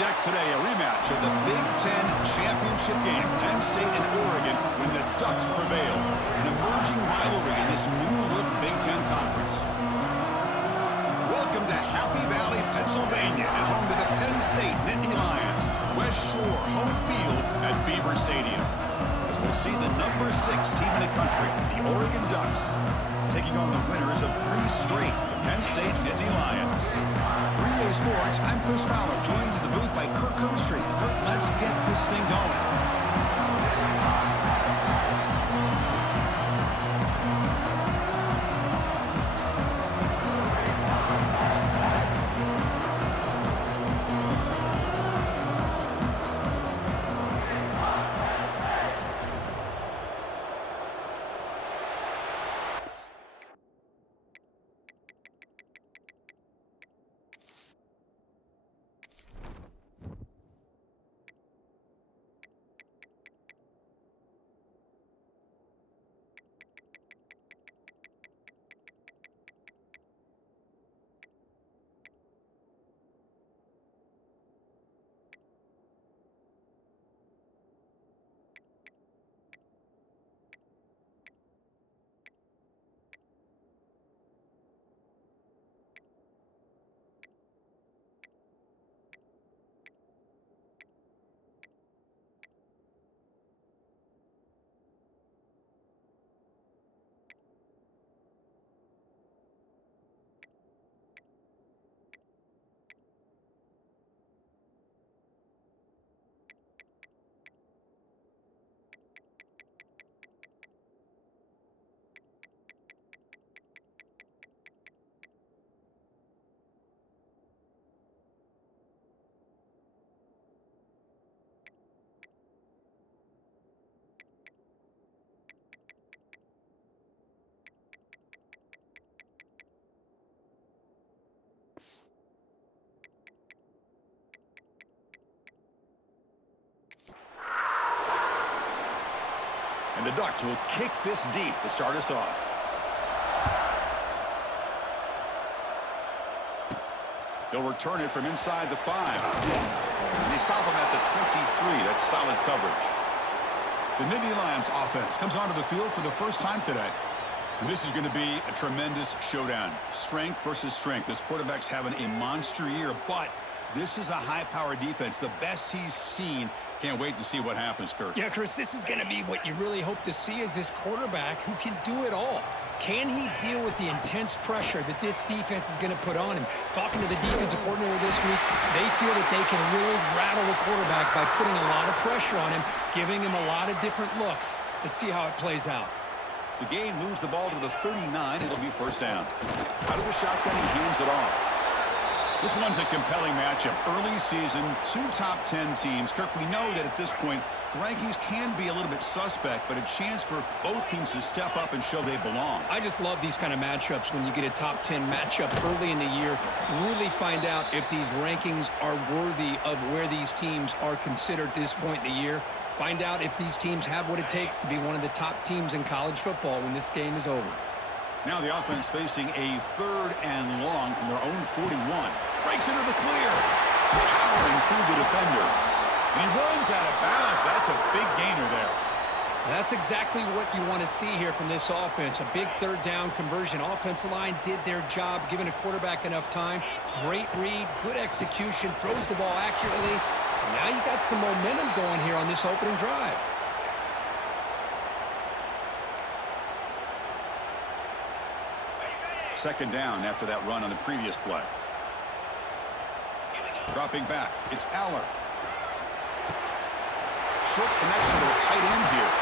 deck today, a rematch of the Big Ten championship game, Penn State and Oregon, when the Ducks prevail. An emerging rivalry in this new-look Big Ten conference. Welcome to Happy Valley, Pennsylvania, and home to the Penn State Nittany Lions. West Shore home field at Beaver Stadium. As we'll see the number 6 team in the country, the Oregon Ducks, taking on the winners of 3 straight Penn State Nittany Lions. For EA Sports, I'm Chris Fowler, joined in the booth by Kirk Herbstreit. Kirk, let's get this thing going. And the Ducks will kick this deep to start us off. They'll return it from inside the 5. And they stop him at the 23. That's solid coverage. The Nittany Lions offense comes onto the field for the first time today. And this is going to be a tremendous showdown. Strength versus strength. This quarterback's having a monster year, but this is a high-powered defense, the best he's seen. Can't wait to see what happens, Kirk. Yeah, Chris, this is going to be what you really hope to see is this quarterback who can do it all. Can he deal with the intense pressure that this defense is going to put on him? Talking to the defensive coordinator this week, they feel that they can really rattle the quarterback by putting a lot of pressure on him, giving him a lot of different looks. Let's see how it plays out. The game moves the ball to the 39. It'll be first down. Out of the shotgun, he hands it off. This one's a compelling matchup. Early season, 2 top 10 teams. Kirk, we know that at this point, the rankings can be a little bit suspect, but a chance for both teams to step up and show they belong. I just love these kind of matchups when you get a top 10 matchup early in the year. Really find out if these rankings are worthy of where these teams are considered at this point in the year. Find out if these teams have what it takes to be one of the top teams in college football when this game is over. Now the offense facing a 3rd and long from their own 41. Breaks into the clear. Powering through the defender. And he runs out of bounds. That's a big gainer there. That's exactly what you want to see here from this offense. A big 3rd down conversion. Offensive line did their job, giving a quarterback enough time. Great read, good execution, throws the ball accurately. And now you got some momentum going here on this opening drive. Second down after that run on the previous play. Dropping back, it's Aller. Short connection to the tight end here.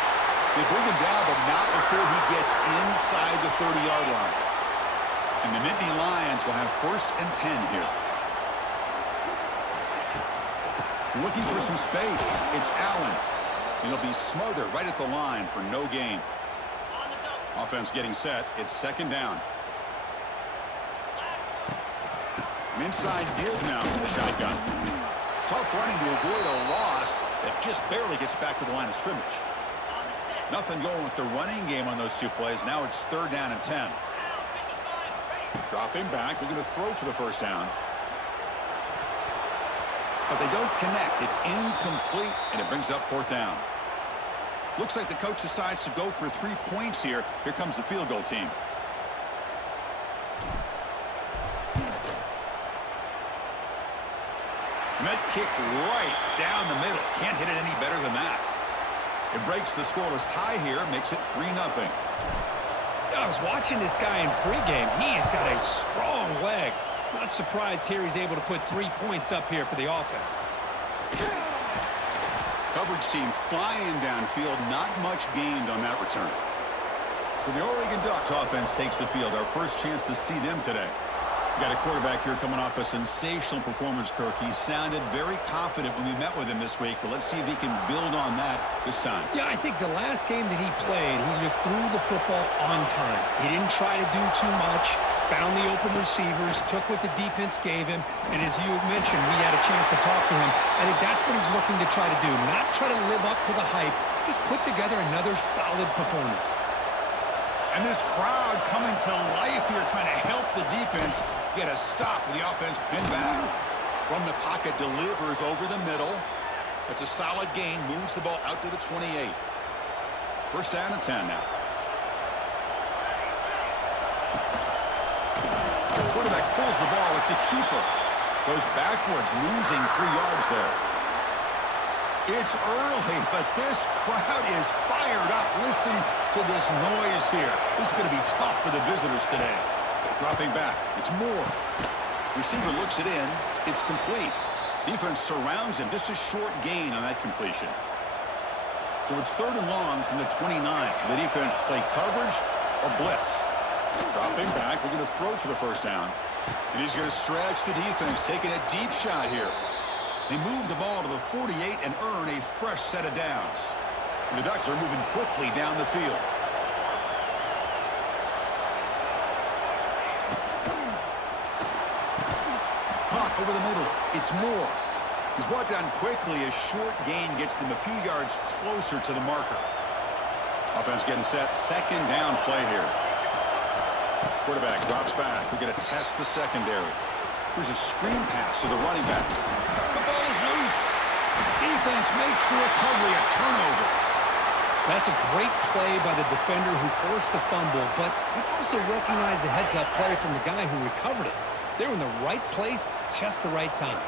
They bring him down, but not before he gets inside the 30-yard line. And the Nittany Lions will have 1st and 10 here. Looking for some space. It's Allen. And he'll be smothered right at the line for no gain. Offense getting set. It's 2nd down. An inside give now from the shotgun. Tough running to avoid a loss that just barely gets back to the line of scrimmage. Nothing going with the running game on those 2 plays. Now it's 3rd down and 10. Dropping back. They're going to throw for the first down. but they don't connect. It's incomplete, and it brings up fourth down. Looks like the coach decides to go for 3 points here. Here comes the field goal team. And that kick right down the middle. Can't hit it any better than that. It breaks the scoreless tie here, makes it 3-0. I was watching this guy in pregame. He has got a strong leg. Not surprised here he's able to put 3 points up here for the offense. Coverage team flying downfield. Not much gained on that return. So the Oregon Ducks offense takes the field. Our first chance to see them today. Got a quarterback here coming off a sensational performance, Kirk. He sounded very confident when we met with him this week, but let's see if he can build on that this time. Yeah, I think the last game that he played, he just threw the football on time. He didn't try to do too much, found the open receivers, took what the defense gave him, and as you mentioned, we had a chance to talk to him. I think that's what he's looking to try to do, not try to live up to the hype, just put together another solid performance. And this crowd coming to life here, trying to help the defense get a stop with the offense pinned back. From the pocket, delivers over the middle. It's a solid gain, moves the ball out to the 28. First down and 10 now. The quarterback pulls the ball. It's a keeper. Goes backwards, losing 3 yards there. It's early, but this crowd is fired up. Listen to this noise here. This is going to be tough for the visitors today. Dropping back. It's Moore. Receiver looks it in. It's complete. Defense surrounds him. Just a short gain on that completion. So it's 3rd and long from the 29. The defense play coverage or blitz. Dropping back. They're going to throw for the first down. And he's going to stretch the defense, taking a deep shot here. They move the ball to the 48 and earn a fresh set of downs. And the Ducks are moving quickly down the field. Hot over the middle. It's Moore. He's brought down quickly. A short gain gets them a few yards closer to the marker. Offense getting set. 2nd down play here. Quarterback drops back. We're going to test the secondary. Here's a screen pass to the running back. The ball is loose. Defense makes the recovery, a turnover. That's a great play by the defender who forced the fumble, but let's also recognize the heads-up play from the guy who recovered it. They're in the right place, just the right time.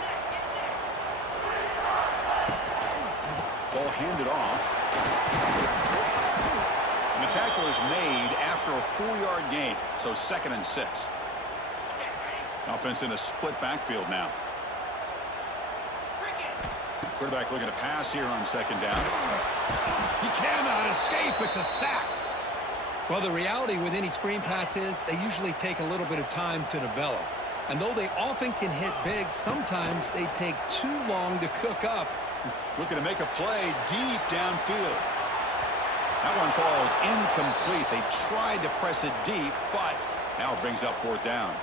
Ball handed off. And the tackle is made after a 4-yard gain, so 2nd and 6. Offense in a split backfield now. Quarterback looking to pass here on 2nd down. He cannot escape. It's a sack. Well, the reality with any screen pass is they usually take a little bit of time to develop. And though they often can hit big, sometimes they take too long to cook up. Looking to make a play deep downfield. That one falls incomplete. They tried to press it deep, but now it brings up 4th down.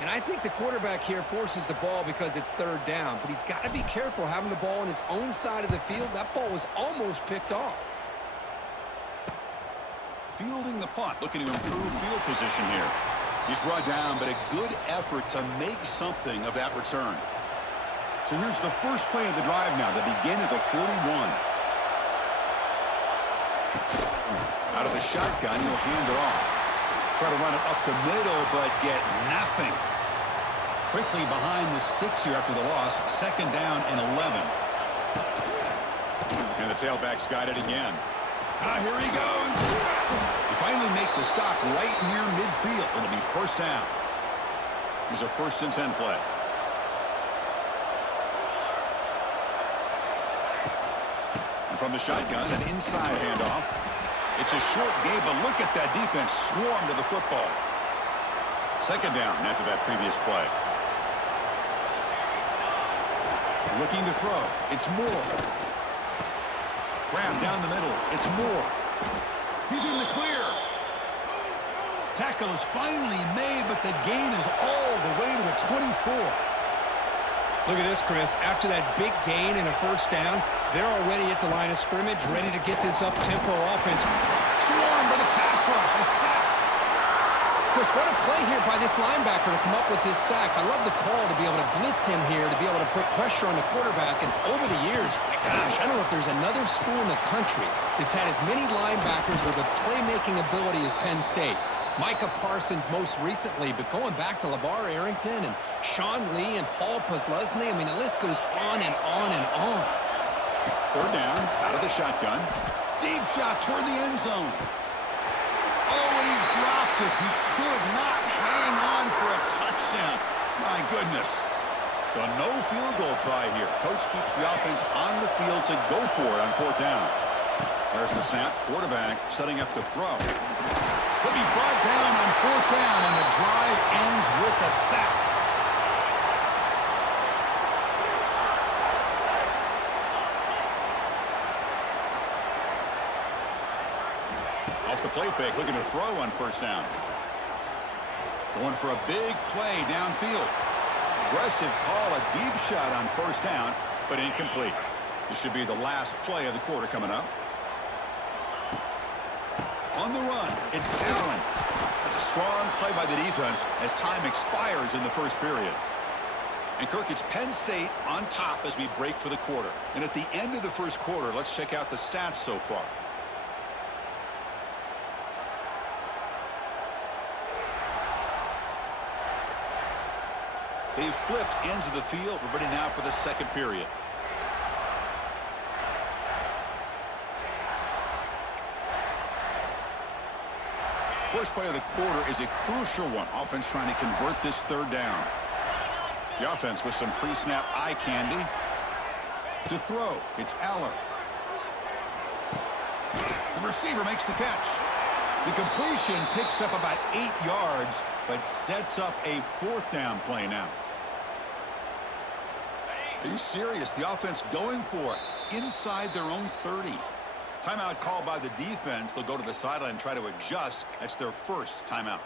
And I think the quarterback here forces the ball because it's 3rd down, but he's got to be careful having the ball on his own side of the field. That ball was almost picked off. Fielding the punt, looking to improve field position here. He's brought down, but a good effort to make something of that return. So here's the first play of the drive now. They begin at the 41. Out of the shotgun, he'll hand it off. Try to run it up the middle, but get nothing. Quickly behind the sticks here after the loss. 2nd down and 11. And the tailback's got it again. Here he goes. They finally make the stop right near midfield. It'll be 1st down. Here's a 1st and 10 play. And from the shotgun, an inside handoff. It's a short game, but look at that defense swarm to the football. 2nd down after that previous play. Looking to throw. It's Moore. Graham down the middle. It's Moore. He's in the clear. Tackle is finally made, but the gain is all the way to the 24. Look at this, Chris. After that big gain and a 1st down, they're already at the line of scrimmage, ready to get this up-tempo offense. Swarm by the pass rush. A sack. Look Chris, what a play here by this linebacker to come up with this sack. I love the call to be able to blitz him here, to be able to put pressure on the quarterback. And over the years, my gosh, I don't know if there's another school in the country that's had as many linebackers with a playmaking ability as Penn State. Micah Parsons most recently, but going back to LeVar Arrington and Sean Lee and Paul Posluszny, I mean, the list goes on and on and on. Third down, out of the shotgun. Deep shot toward the end zone. Oh, and he dropped it. He could not hang on for a touchdown. My goodness. So no field goal try here. Coach keeps the offense on the field to go for it on fourth down. There's the snap. Quarterback setting up to throw. He'll be brought down on fourth down, and the drive ends with a sack. Off the play fake, looking to throw on first down. Going for a big play downfield. Aggressive call, a deep shot on first down, but incomplete. This should be the last play of the quarter coming up. On the run, it's Allen. That's a strong play by the defense as time expires in the first period. And Kirk, it's Penn State on top as we break for the quarter. And at the end of the first quarter, let's check out the stats so far. They've flipped ends of the field. We're ready now for the second period. First play of the quarter is a crucial one. Offense trying to convert this third down. The offense with some pre-snap eye candy. To throw, it's Aller. The receiver makes the catch. The completion picks up about 8 yards, but sets up a fourth down play now. Are you serious? The offense going for it inside their own 30. Timeout called by the defense. They'll go to the sideline and try to adjust. That's their first timeout.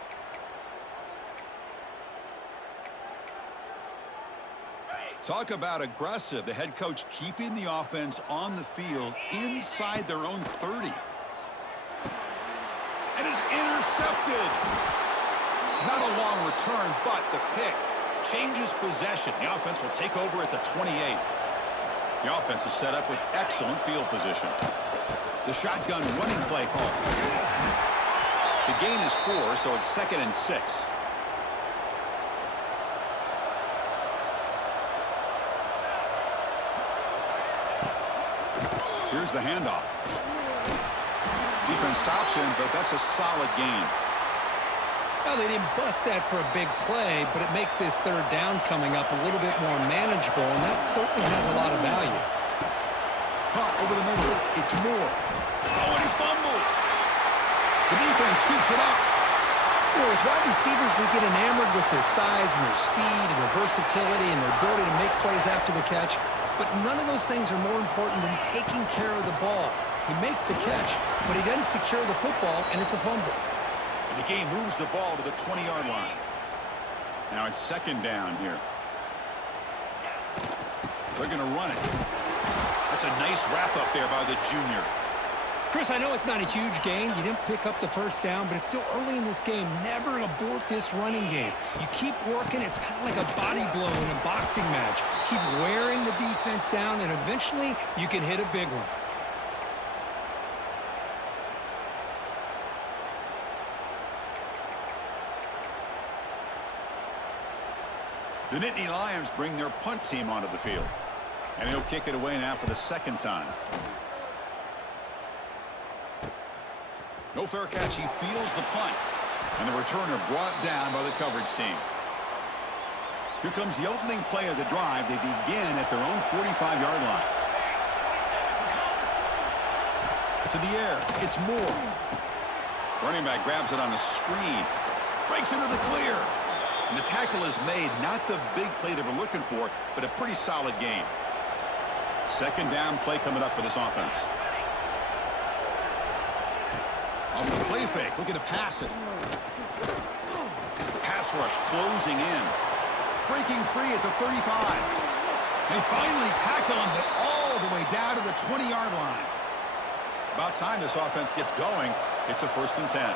Talk about aggressive. The head coach keeping the offense on the field inside their own 30. And is intercepted. Not a long return, but the pick changes possession. The offense will take over at the 28. The offense is set up with excellent field position. The shotgun running play call. The gain is 4, so it's 2nd and 6. Here's the handoff. Defense stops him, but that's a solid gain. Well, they didn't bust that for a big play, but it makes this third down coming up a little bit more manageable, and that certainly has a lot of value. Caught over the middle. It's Moore. Oh, and he fumbles. The defense scoops it up. You know, as wide receivers, we get enamored with their size and their speed and their versatility and their ability to make plays after the catch, but none of those things are more important than taking care of the ball. He makes the catch, but he doesn't secure the football, and it's a fumble. And the game moves the ball to the 20-yard line. Now it's second down here. They're going to run it. That's a nice wrap-up there by the junior. Chris, I know it's not a huge gain. You didn't pick up the first down, but it's still early in this game. Never abort this running game. You keep working. It's kind of like a body blow in a boxing match. Keep wearing the defense down, and eventually you can hit a big one. The Nittany Lions bring their punt team onto the field. And he'll kick it away now for the second time. No fair catch. He fields the punt. And the returner brought down by the coverage team. Here comes the opening play of the drive. They begin at their own 45-yard line. To the air. It's Moore. Running back grabs it on a screen. Breaks into the clear. And the tackle is made. Not the big play they were looking for, but a pretty solid game. Second down play coming up for this offense. On the play fake, looking to pass it. Pass rush closing in. Breaking free at the 35. They finally tackle him, but all the way down to the 20-yard line. About time this offense gets going. It's a 1st and 10.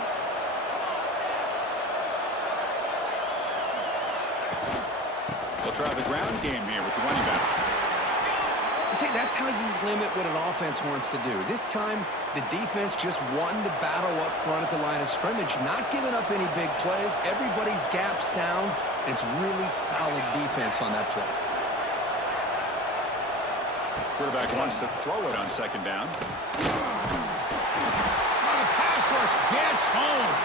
They'll try the ground game here with the running back. See, that's how you limit what an offense wants to do. This time, the defense just won the battle up front at the line of scrimmage, not giving up any big plays. Everybody's gap sound. It's really solid defense on that play. Quarterback wants to throw it on second down. The pass rush gets home.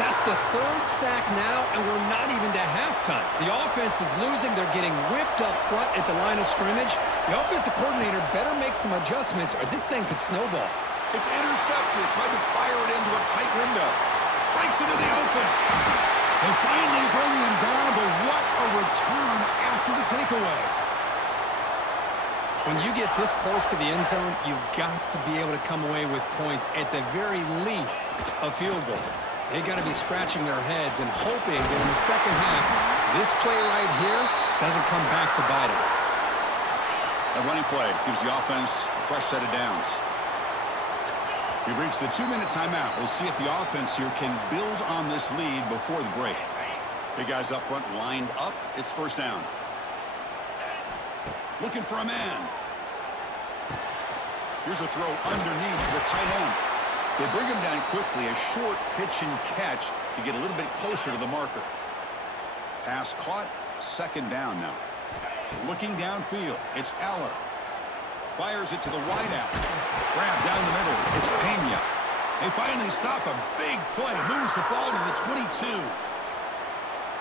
That's the third sack now, and we're not even to halftime. The offense is losing. They're getting whipped up front at the line of scrimmage. The offensive coordinator better make some adjustments, or this thing could snowball. It's intercepted. Tried to fire it into a tight window. Breaks into the open. They finally bring him down, but what a return after the takeaway. When you get this close to the end zone, you've got to be able to come away with points, at the very least, a field goal. They got to be scratching their heads and hoping that in the second half, this play right here doesn't come back to bite them. A running play gives the offense a fresh set of downs. We've reached the 2-minute timeout. We'll see if the offense here can build on this lead before the break. Big guys up front lined up. It's first down. Looking for a man. Here's a throw underneath to the tight end. They bring him down quickly, a short pitch and catch to get a little bit closer to the marker. Pass caught, second down now. Looking downfield, it's Aller. Fires it to the wideout. Grab down the middle, it's Pena. They finally stop a big play, moves the ball to the 22.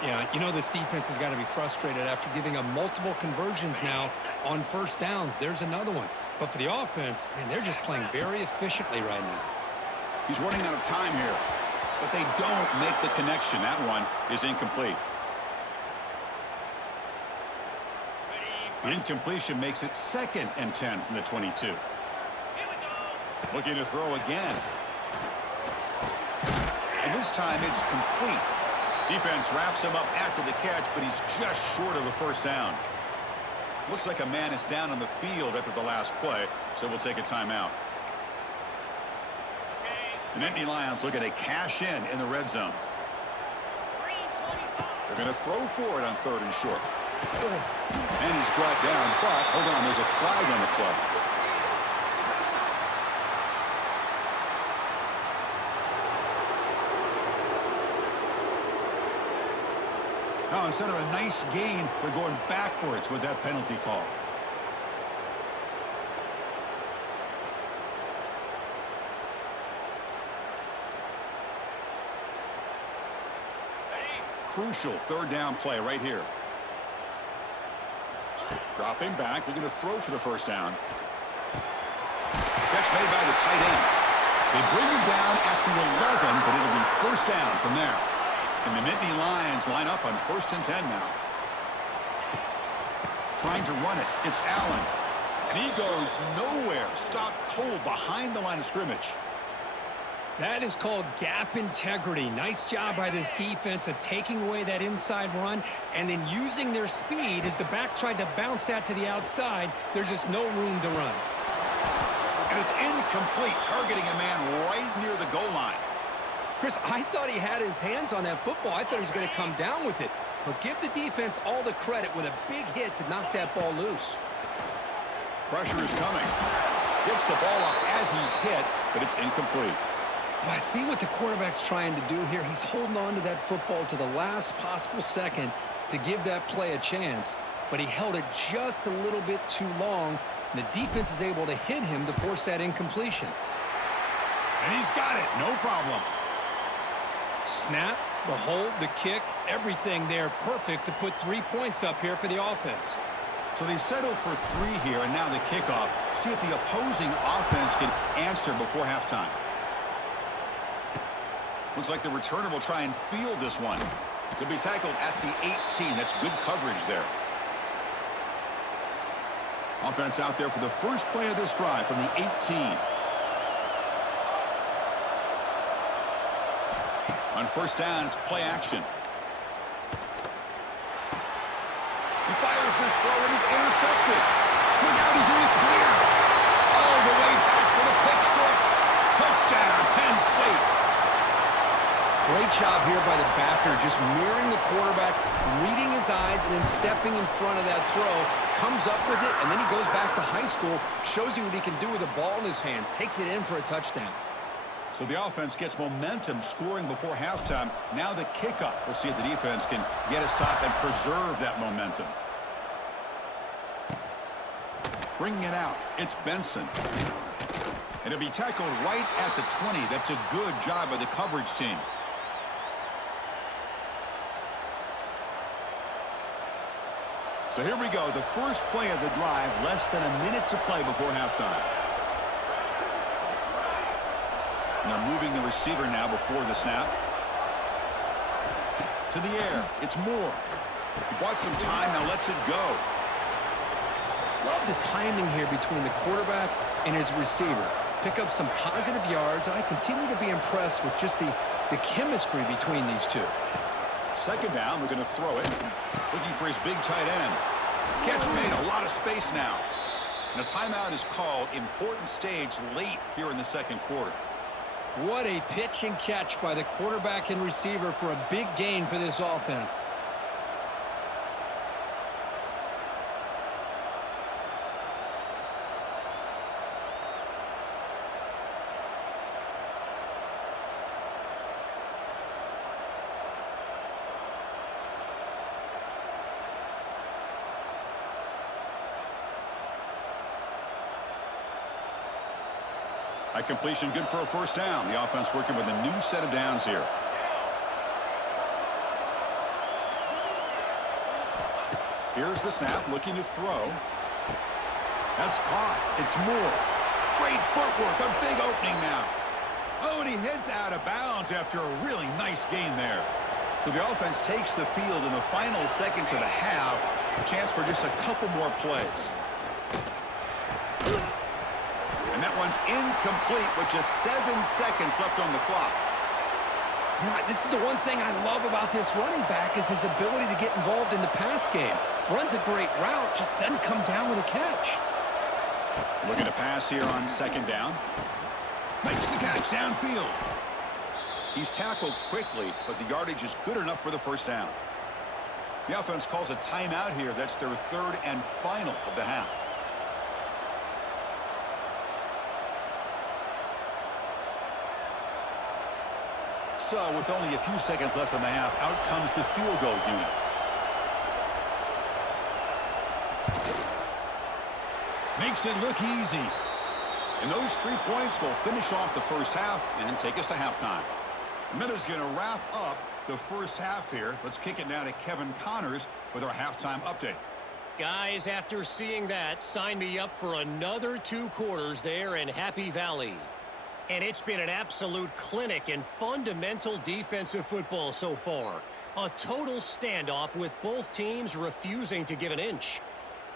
Yeah, you know this defense has got to be frustrated after giving up multiple conversions now on first downs. There's another one. But for the offense, man, they're just playing very efficiently right now. He's running out of time here, but they don't make the connection. That one is incomplete. The incompletion makes it 2nd and 10 from the 22. Looking to throw again. And this time it's complete. Defense wraps him up after the catch, but he's just short of a first down. Looks like a man is down on the field after the last play, so we'll take a timeout. The Nittany Lions looking to cash in the red zone. They're going to throw for it on 3rd and short. And he's brought down, but hold on, there's a flag on the play. Now, instead of a nice gain, they're going backwards with that penalty call. Crucial 3rd down play right here. Dropping back, looking to throw for the first down. Catch made by the tight end. They bring him down at the 11, but it'll be first down from there. And the Nittany Lions line up on 1st and 10 now. Trying to run it. It's Allen. And he goes nowhere. Stopped cold behind the line of scrimmage. That is called gap integrity. Nice job by this defense of taking away that inside run and then using their speed as the back tried to bounce that to the outside. There's just no room to run. And it's incomplete, targeting a man right near the goal line. Chris, I thought he had his hands on that football. I thought he was going to come down with it. But give the defense all the credit with a big hit to knock that ball loose. Pressure is coming. Gets the ball off as he's hit, but it's incomplete. But I see what the quarterback's trying to do here. He's holding on to that football to the last possible second to give that play a chance. But he held it just a little bit too long. And the defense is able to hit him to force that incompletion. And he's got it. No problem. Snap, the hold, the kick, everything there perfect to put 3 points up here for the offense. So they settle for 3 here, and now the kickoff. See if the opposing offense can answer before halftime. Looks like the returner will try and field this one. He'll be tackled at the 18. That's good coverage there. Offense out there for the first play of this drive from the 18. On first down, it's play action. He fires this throw, and it's intercepted. Look out, he's in the clear. All the way back for the pick six. Touchdown, Penn State. Great job here by the backer, just mirroring the quarterback, reading his eyes, and then stepping in front of that throw, comes up with it, and then he goes back to high school, shows you what he can do with the ball in his hands, takes it in for a touchdown. So the offense gets momentum scoring before halftime. Now the kickoff. We'll see if the defense can get his top and preserve that momentum. Bringing it out, it's Benson. And it'll be tackled right at the 20. That's a good job by the coverage team. So here we go, the first play of the drive, less than a minute to play before halftime. And they're moving the receiver now before the snap. To the air, it's Moore. He bought some time, now lets it go. Love the timing here between the quarterback and his receiver. Pick up some positive yards, and I continue to be impressed with just the chemistry between these two. Second down, we're going to throw it. Looking for his big tight end. Catch made, a lot of space now. And a timeout is called. Important stage late here in the second quarter. What a pitch and catch by the quarterback and receiver for a big gain for this offense. By completion, good for a first down. The offense working with a new set of downs here. Here's the snap, looking to throw. That's caught. It's Moore. Great footwork, a big opening now. Oh, and he heads out of bounds after a really nice gain there. So the offense takes the field in the final seconds of the half. A chance for just a couple more plays. And that one's incomplete with just 7 seconds left on the clock. You know, this is the one thing I love about this running back is his ability to get involved in the pass game. Runs a great route, just doesn't come down with a catch. Looking to pass here on second down. Makes the catch downfield. He's tackled quickly, but the yardage is good enough for the first down. The offense calls a timeout here. That's their third and final of the half. So, with only a few seconds left in the half, out comes the field goal unit. Makes it look easy. And those 3 points will finish off the first half and take us to halftime. The minute's going to wrap up the first half here. Let's kick it now to Kevin Connors with our halftime update. Guys, after seeing that, sign me up for another 2 quarters there in Happy Valley. And it's been an absolute clinic in fundamental defensive football so far. A total standoff with both teams refusing to give an inch.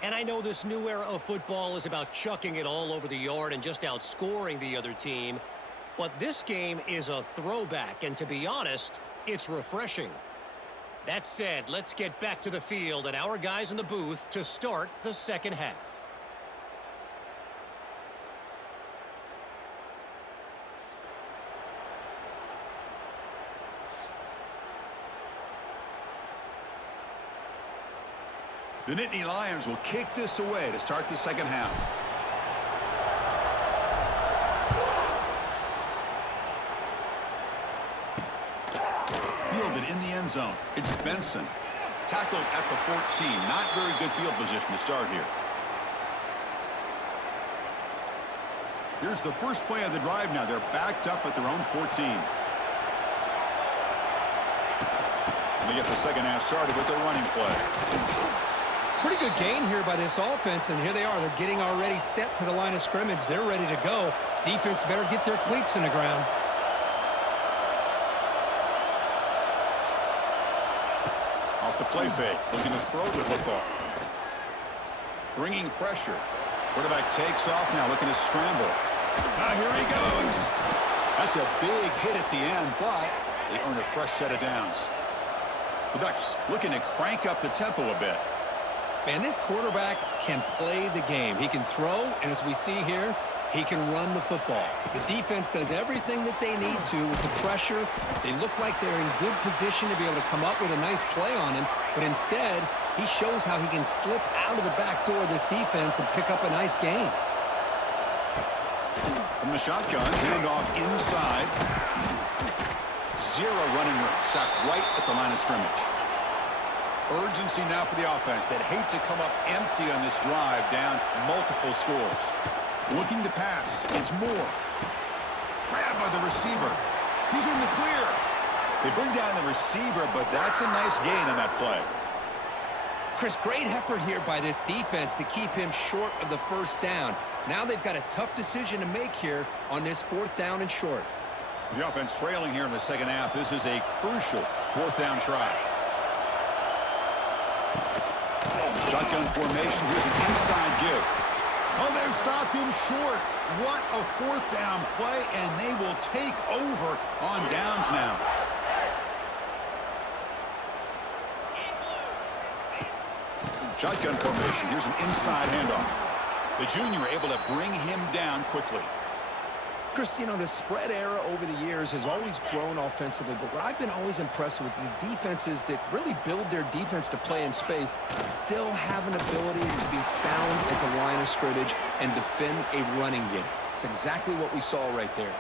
And I know this new era of football is about chucking it all over the yard and just outscoring the other team. But this game is a throwback, and to be honest, it's refreshing. That said, let's get back to the field and our guys in the booth to start the second half. The Nittany Lions will kick this away to start the second half. Fielded in the end zone. It's Benson. Tackled at the 14. Not very good field position to start here. Here's the first play of the drive now. They're backed up at their own 14. And they get the second half started with the running play. Pretty good gain here by this offense, and here they are. They're getting already set to the line of scrimmage. They're ready to go. Defense better get their cleats in the ground. Off the play fake, looking to throw the football. Bringing pressure. Quarterback takes off now, looking to scramble. Now here he goes. That's a big hit at the end, but they earn a fresh set of downs. The Ducks looking to crank up the tempo a bit. Man, this quarterback can play the game. He can throw, and as we see here, He can run the football. The defense does everything that they need to with the pressure. They look like they're in good position to be able to come up with a nice play on him, but instead, he shows how he can slip out of the back door of this defense and pick up a nice gain. From the shotgun, handoff inside. Zero running room, stopped right at the line of scrimmage. Urgency now for the offense that hate to come up empty on this drive, down multiple scores. Looking to pass. It's Moore. Grabbed by the receiver. He's in the clear. They bring down the receiver, but that's a nice gain on that play. Chris, great effort here by this defense to keep him short of the first down. Now they've got a tough decision to make here on this 4th down and short. The offense trailing here in the second half. This is a crucial 4th down try. Shotgun formation. Here's an inside give. Oh, they've stopped him short. What a 4th down play, and they will take over on downs now. Shotgun formation. Here's an inside handoff. The junior able to bring him down quickly. Chris, you know, the spread era over the years has always grown offensively, but what I've been always impressed with the defenses that really build their defense to play in space still have an ability to be sound at the line of scrimmage and defend a running game. It's exactly what we saw right there.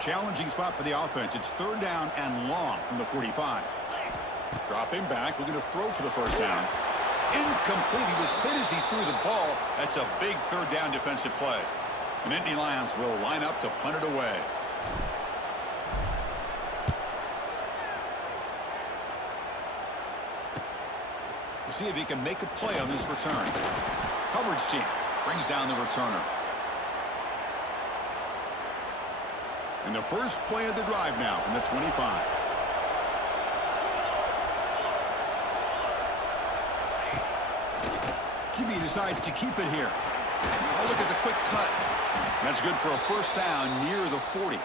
Challenging spot for the offense. It's 3rd down and long from the 45. Dropping back, looking to throw for the first down. Incomplete. He was hit as he threw the ball. That's a big 3rd down defensive play. And Nittany Lions will line up to punt it away. We'll see if he can make a play on this return. Coverage team brings down the returner. And the first play of the drive now from the 25. QB decides to keep it here. Oh, look at the quick cut. That's good for a first down near the 40.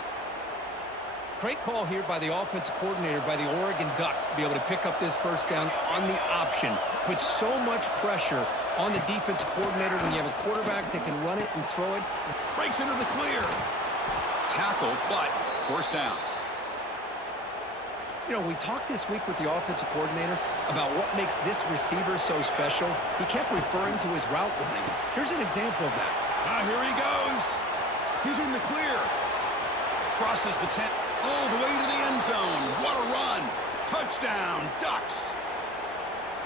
Great call here by the offensive coordinator by the Oregon Ducks to be able to pick up this first down on the option. Puts so much pressure on the defensive coordinator when you have a quarterback that can run it and throw it. Breaks into the clear. Tackle, but first down. You know, we talked this week with the offensive coordinator about what makes this receiver so special. He kept referring to his route running. Here's an example of that. Here he goes. He's in the clear. Crosses the 10 all the way to the end zone. What a run. Touchdown, Ducks.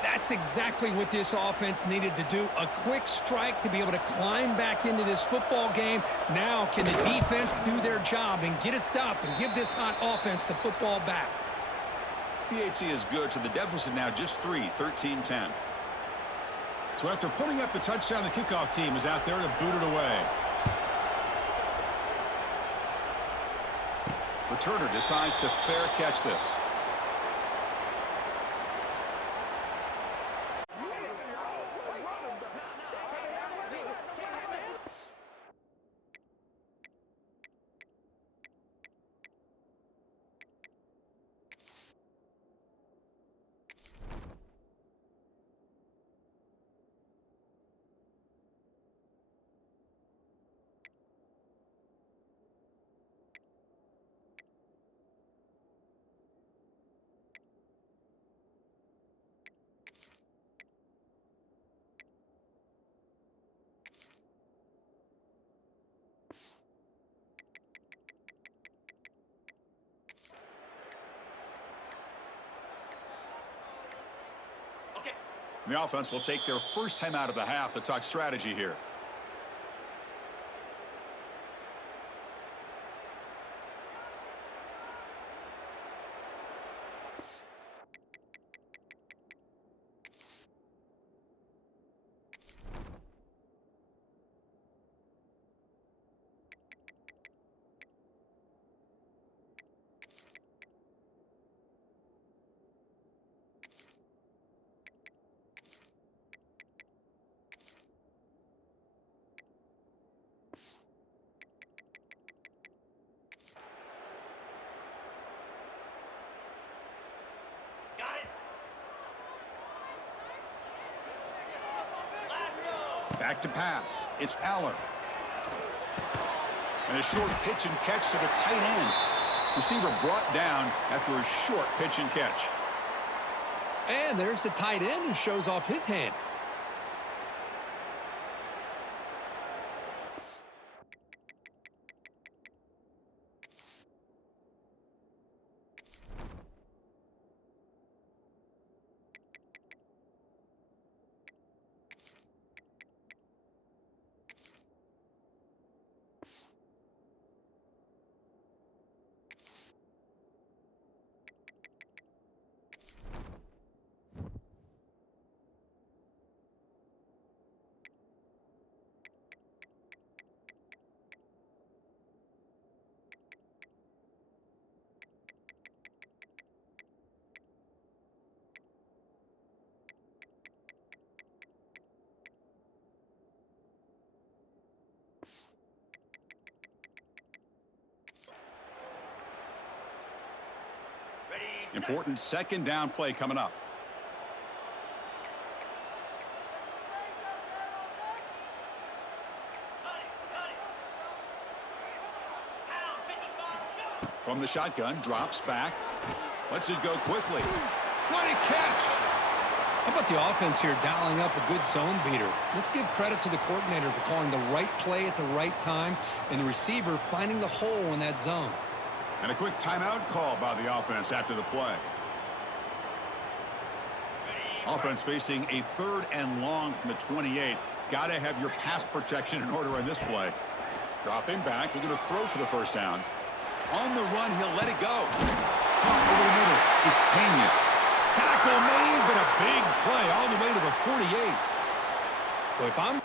That's exactly what this offense needed to do. A quick strike to be able to climb back into this football game. Now can the defense do their job and get a stop and give this hot offense the football back? PAT is good, so the deficit now just 3, 13-10. So after putting up the touchdown, the kickoff team is out there to boot it away. Returner decides to fair catch this. The offense will take their first time out of the half to talk strategy here. Back to pass. It's Aller. And a short pitch and catch to the tight end. Receiver brought down after a short pitch and catch. And there's the tight end who shows off his hands. Important second down play coming up. From the shotgun, drops back. Lets it go quickly. What a catch! How about the offense here dialing up a good zone beater? Let's give credit to the coordinator for calling the right play at the right time and the receiver finding the hole in that zone. And a quick timeout call by the offense after the play. Offense facing a 3rd and long from the 28. Got to have your pass protection in order on this play. Dropping back, looking to throw for the first down. On the run, he'll let it go. Pump over the middle. It's Pena. Tackle made, but a big play all the way to the 48. Well, if I'm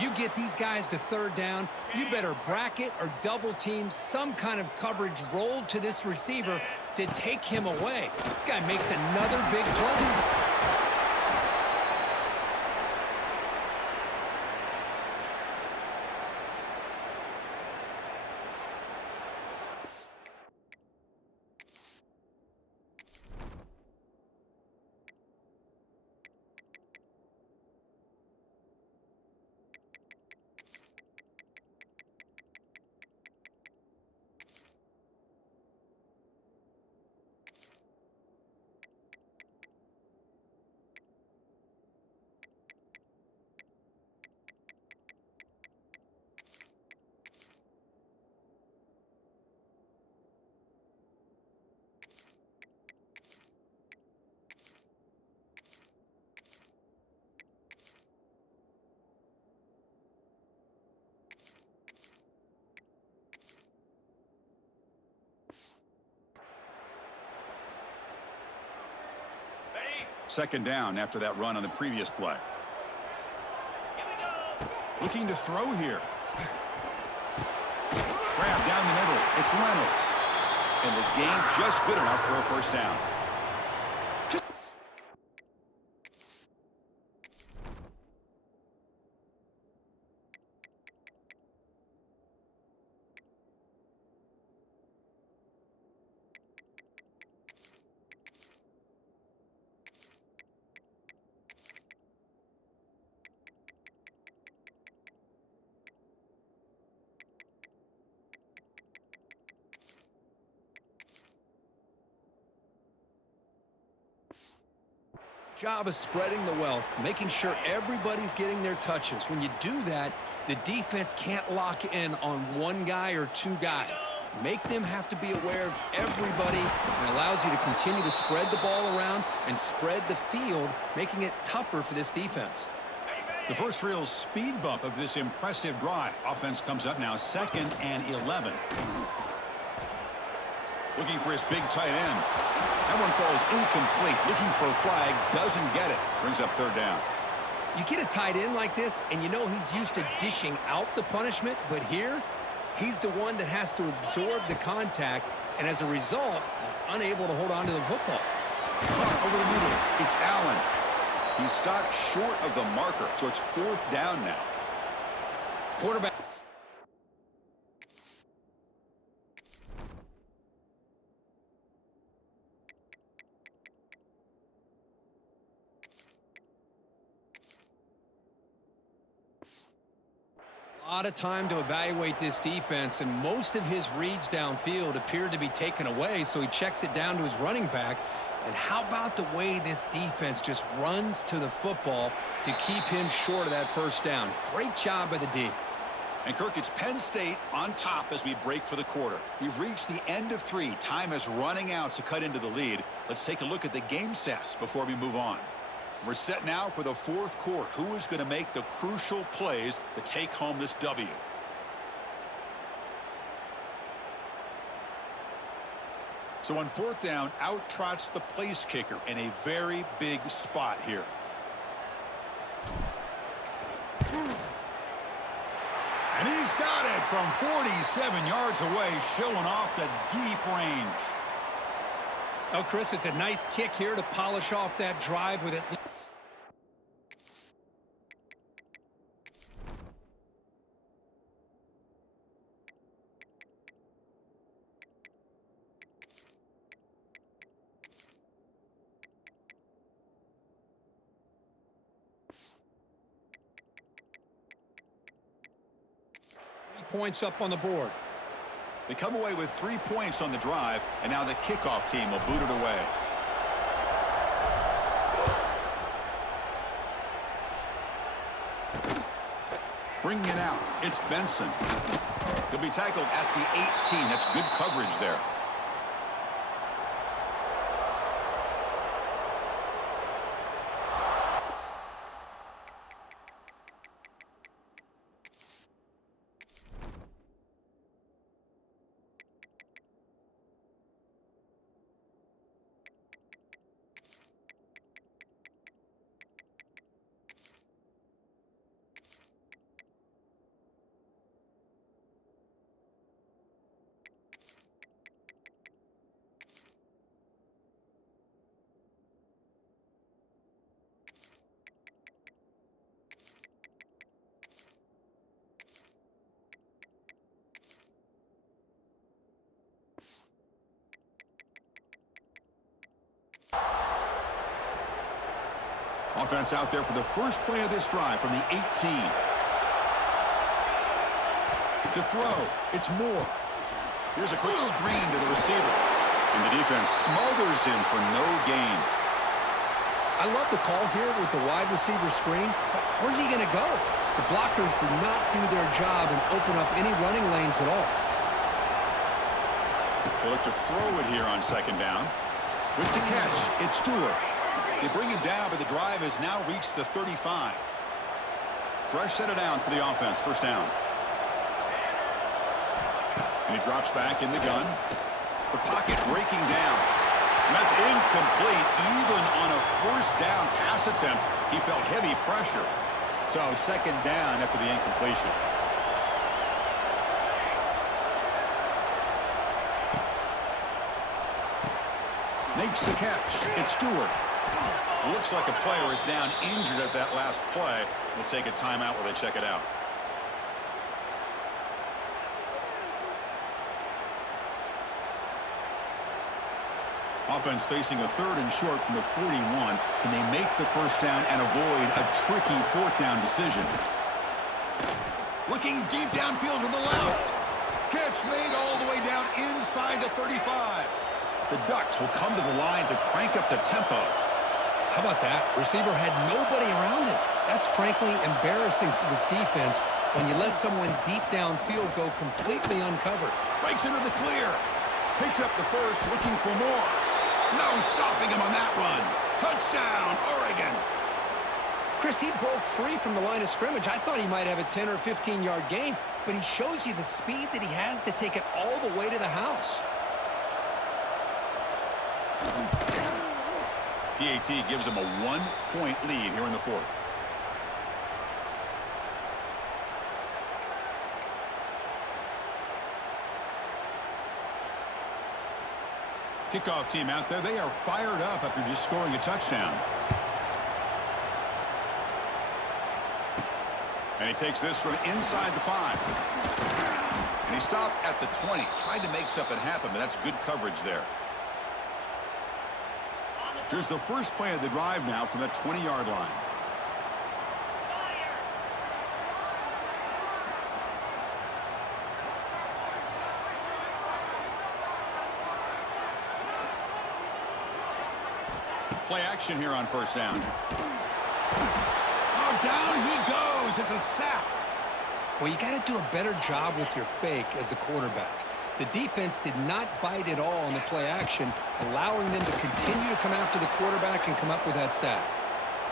you get these guys to 3rd down, you better bracket or double team some kind of coverage rolled to this receiver to take him away. This guy makes another big play. Second down after that run on the previous play. Looking to throw here. Grab down the middle. It's Reynolds. And the game just good enough for a first down. Job is spreading the wealth, making sure everybody's getting their touches. When you do that, the defense can't lock in on one guy or two guys. Make them have to be aware of everybody, and allows you to continue to spread the ball around and spread the field, making it tougher for this defense. The first real speed bump of this impressive drive. Offense comes up now 2nd and 11. Looking for his big tight end. That one falls incomplete. Looking for a flag. Doesn't get it. Brings up 3rd down. You get a tight end like this, and you know he's used to dishing out the punishment, but here, he's the one that has to absorb the contact, and as a result, he's unable to hold on to the football. Over the middle, it's Allen. He's stopped short of the marker, so it's 4th down now. Quarterback. A lot of time to evaluate this defense, and most of his reads downfield appeared to be taken away, so he checks it down to his running back. And how about the way this defense just runs to the football to keep him short of that 1st down? Great job by the D. And Kirk, it's Penn State on top as we break for the quarter. We've reached the end of 3. Time is running out to cut into the lead. Let's take a look at the game sets before we move on. We're set now for the 4th quarter. Who is going to make the crucial plays to take home this W? So on 4th down, out trots the place kicker in a very big spot here. And he's got it from 47 yards away, showing off the deep range. Oh, Chris, it's a nice kick here to polish off that drive with it. Points up on the board. They come away with 3 points on the drive, and now the kickoff team will boot it away. Bringing it out, it's Benson. He'll be tackled at the 18. That's good coverage there. Offense out there for the first play of this drive from the 18. To throw, it's Moore. Here's a quick screen to the receiver. And the defense smothers him for no gain. I love the call here with the wide receiver screen. But where's he going to go? The blockers do not do their job and open up any running lanes at all. They look to throw it here on 2nd down. With the catch, it's Stewart. They bring him down, but the drive has now reached the 35. Fresh set of downs for the offense. 1st down. And he drops back in the gun. The pocket breaking down. And that's incomplete. Even on a 1st down pass attempt, he felt heavy pressure. So 2nd down after the incompletion. Makes the catch. It's Stewart. Looks like a player is down injured at that last play. We'll take a timeout while they check it out. Offense facing a 3rd and short from the 41. Can they make the 1st down and avoid a tricky 4th down decision? Looking deep downfield to the left. Catch made all the way down inside the 35. The Ducks will come to the line to crank up the tempo. How about that? Receiver had nobody around him. That's frankly embarrassing for this defense when you let someone deep downfield go completely uncovered. Breaks into the clear. Picks up the 1st, looking for more. No stopping him on that run. Touchdown, Oregon. Chris, he broke free from the line of scrimmage. I thought he might have a 10 or 15-yard gain, but he shows you the speed that he has to take it all the way to the house. PAT gives him a 1-point lead here in the fourth. Kickoff team out there. They are fired up after just scoring a touchdown. And he takes this from inside the 5. And he stopped at the 20. Tried to make something happen, but that's good coverage there. Here's the first play of the drive now from the 20-yard line. Play action here on first down. Oh, down he goes. It's a sack. Well, you got to do a better job with your fake as the quarterback. The defense did not bite at all on the play action, allowing them to continue to come after the quarterback and come up with that sack.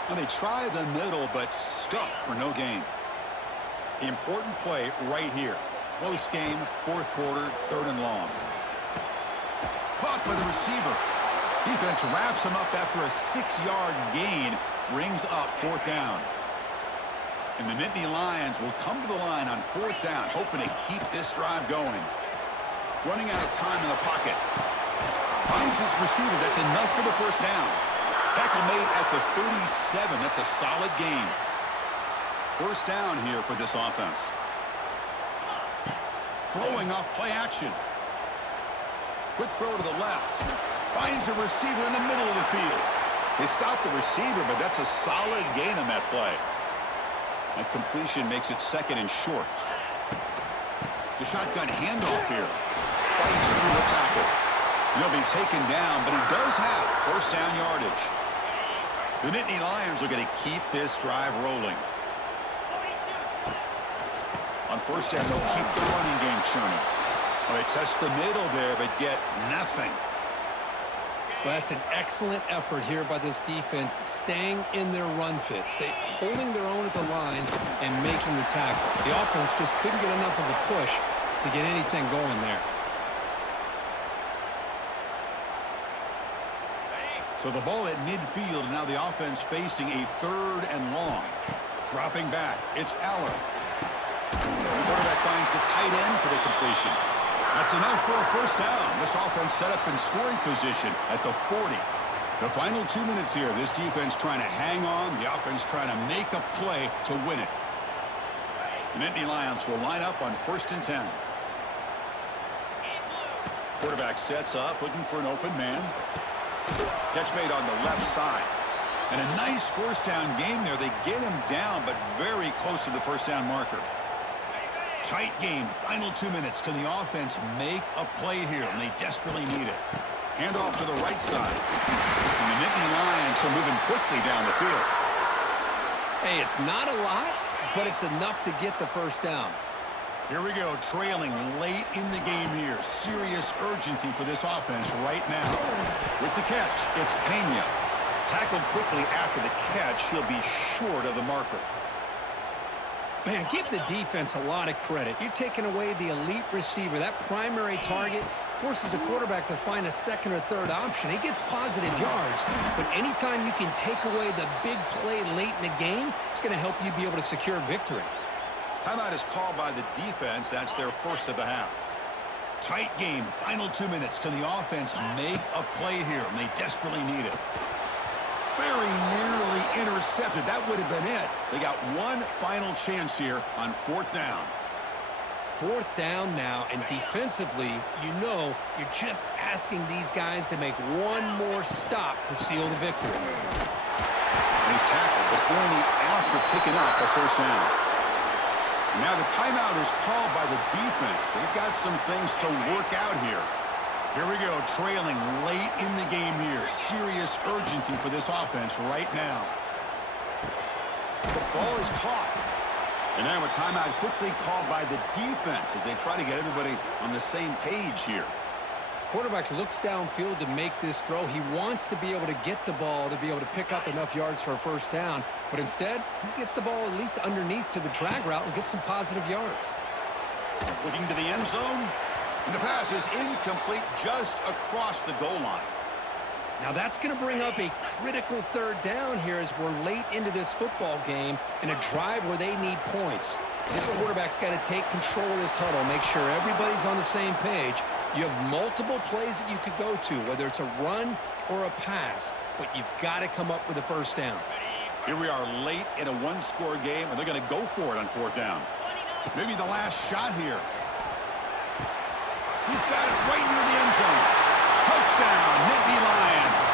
Well, they try the middle, but stuff for no gain. The important play right here. Close game, fourth quarter, 3rd and long. Caught by the receiver. Defense wraps him up after a 6-yard gain, brings up 4th down. And the Nittany Lions will come to the line on 4th down, hoping to keep this drive going. Running out of time in the pocket. Finds his receiver. That's enough for the first down. Tackle made at the 37. That's a solid gain. First down here for this offense. Throwing off play action. Quick throw to the left. Finds a receiver in the middle of the field. They stop the receiver, but that's a solid gain on that play. A completion makes it 2nd and short. The shotgun handoff here. Fights through the tackle. He'll be taken down, but he does have first down yardage. The Nittany Lions are going to keep this drive rolling. On first down, they'll keep the running game churning. Well, they test the middle there, but get nothing. Well, that's an excellent effort here by this defense, staying in their run fit, holding their own at the line and making the tackle. The offense just couldn't get enough of a push to get anything going there. So the ball at midfield, and now the offense facing a 3rd and long. Dropping back, it's Aller. The quarterback finds the tight end for the completion. That's enough for a first down. This offense set up in scoring position at the 40. The final 2 minutes here. This defense trying to hang on. The offense trying to make a play to win it. The Nittany Lions will line up on 1st and 10. Quarterback sets up, looking for an open man. Catch made on the left side. And a nice first down gain there. They get him down, but very close to the first down marker. Tight game, final 2 minutes. Can the offense make a play here? And they desperately need it. Handoff to the right side. And the Nittany Lions are moving quickly down the field. Hey, it's not a lot, but it's enough to get the first down. Here we go, trailing late in the game here. Serious urgency for this offense right now. With the catch, it's Pena. Tackled quickly after the catch. He'll be short of the marker. Man, give the defense a lot of credit. You're taking away the elite receiver. That primary target forces the quarterback to find a 2nd or 3rd option. He gets positive yards, but anytime you can take away the big play late in the game, it's going to help you be able to secure victory. Timeout is called by the defense. That's their first of the half. Tight game, final 2 minutes. Can the offense make a play here? And they desperately need it. Very nearly intercepted. That would have been it. They got one final chance here on 4th down. 4th down now, and defensively, you're just asking these guys to make one more stop to seal the victory. And he's tackled, but only after picking up a first down. And now the timeout is called by the defense. They've got some things to work out here. Here we go, trailing late in the game here. Serious urgency for this offense right now. The ball is caught. And now a timeout quickly called by the defense as they try to get everybody on the same page here. Quarterback looks downfield to make this throw. He wants to be able to get the ball to be able to pick up enough yards for a first down. But instead, he gets the ball at least underneath to the drag route and gets some positive yards. Looking to the end zone. And the pass is incomplete just across the goal line. Now that's going to bring up a critical third down here as we're late into this football game in a drive where they need points. This quarterback's got to take control of this huddle, make sure everybody's on the same page. You have multiple plays that you could go to, whether it's a run or a pass, but you've got to come up with a first down. Here we are late in a one-score game, and they're going to go for it on fourth down. Maybe the last shot here. He's got it right near the end zone. Touchdown, Nittany Lions.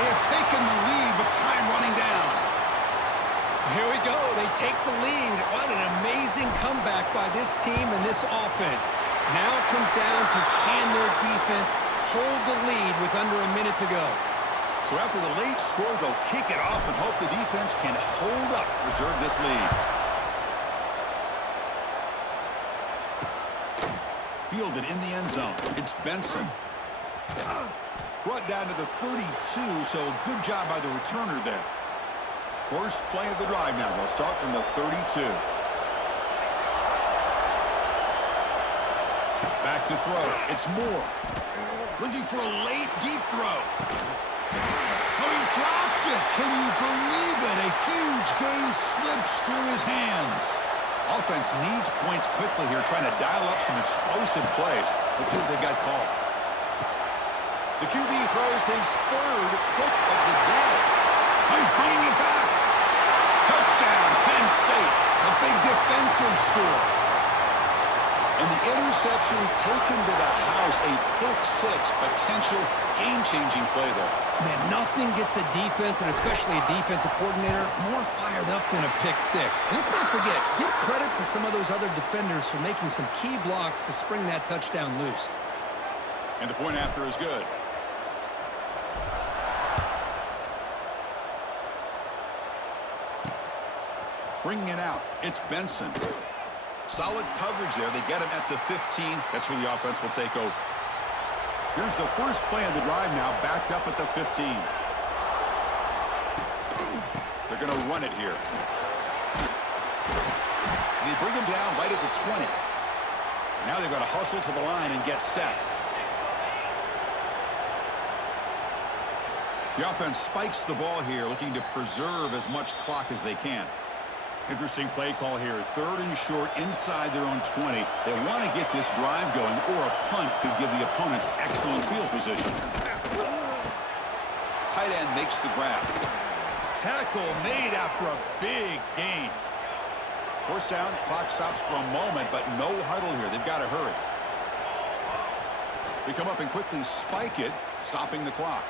They have taken the lead with time running down. Here we go. They take the lead. What an amazing comeback by this team and this offense. Now it comes down to can their defense hold the lead with under a minute to go. So after the late score, they'll kick it off and hope the defense can hold up, preserve this lead. Fielded in the end zone. It's Benson. Brought down to the 32, so good job by the returner there. First play of the drive now. They'll start from the 32. Back to throw. It's Moore. Looking for a late, deep throw. Oh, he dropped it. Can you believe it? A huge gain slips through his hands. Offense needs points quickly here, trying to dial up some explosive plays. Let's see what they got called. The QB throws his third pick of the day. Oh, he's bringing it back. Touchdown, Penn State. A big defensive score. And the interception taken to the house. A pick-6 potential game-changing play there. Man, nothing gets a defense, and especially a defensive coordinator, more fired up than a pick-6. Let's not forget, give credit to some of those other defenders for making some key blocks to spring that touchdown loose. And the point after is good. Bringing it out, it's Benson. Solid coverage there. They get him at the 15. That's where the offense will take over. Here's the first play of the drive now, backed up at the 15. They're going to run it here. They bring him down right at the 20. Now they've got to hustle to the line and get set. The offense spikes the ball here, looking to preserve as much clock as they can. Interesting play call here. Third and short inside their own 20. They want to get this drive going, or a punt could give the opponents excellent field position. Tight end makes the grab. Tackle made after a big gain. First down, clock stops for a moment, but no huddle here. They've got to hurry. They come up and quickly spike it, stopping the clock.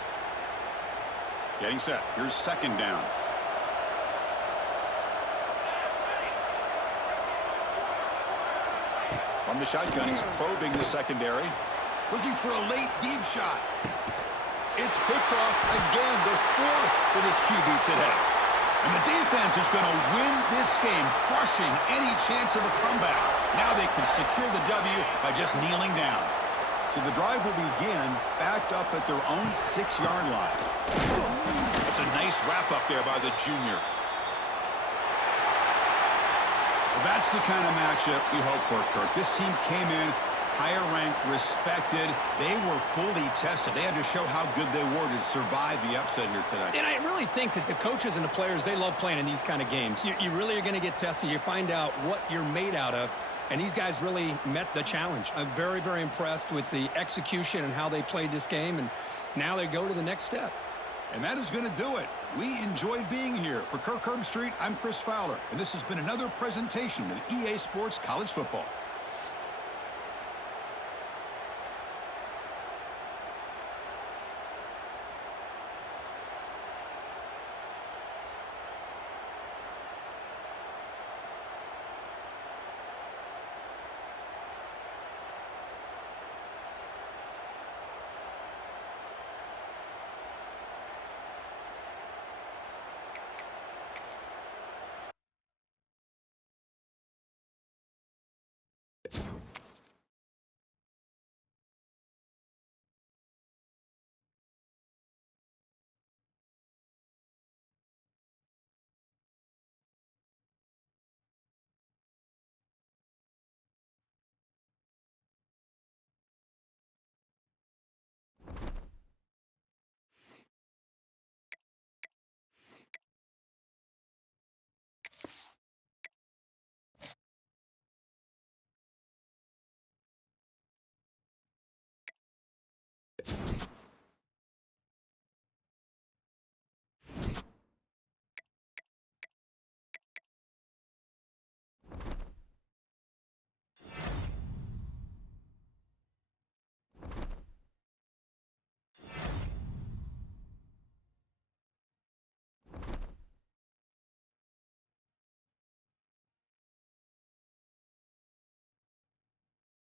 Getting set. Here's second down. From the shotgun, he's probing the secondary. Looking for a late deep shot. It's picked off again, the fourth for this QB today. And the defense is going to win this game, crushing any chance of a comeback. Now they can secure the W by just kneeling down. So the drive will begin backed up at their own 6-yard line. That's a nice wrap up there by the junior. Well, that's the kind of matchup we hope for, Kirk. This team came in higher ranked, respected. They were fully tested. They had to show how good they were to survive the upset here today. And I really think that the coaches and the players, they love playing in these kind of games. You really are going to get tested. You find out what you're made out of. And these guys really met the challenge. I'm very, very impressed with the execution and how they played this game. And now they go to the next step. And that is going to do it. We enjoyed being here. For Kirk Herbstreit, I'm Chris Fowler. And this has been another presentation of EA Sports College Football. it.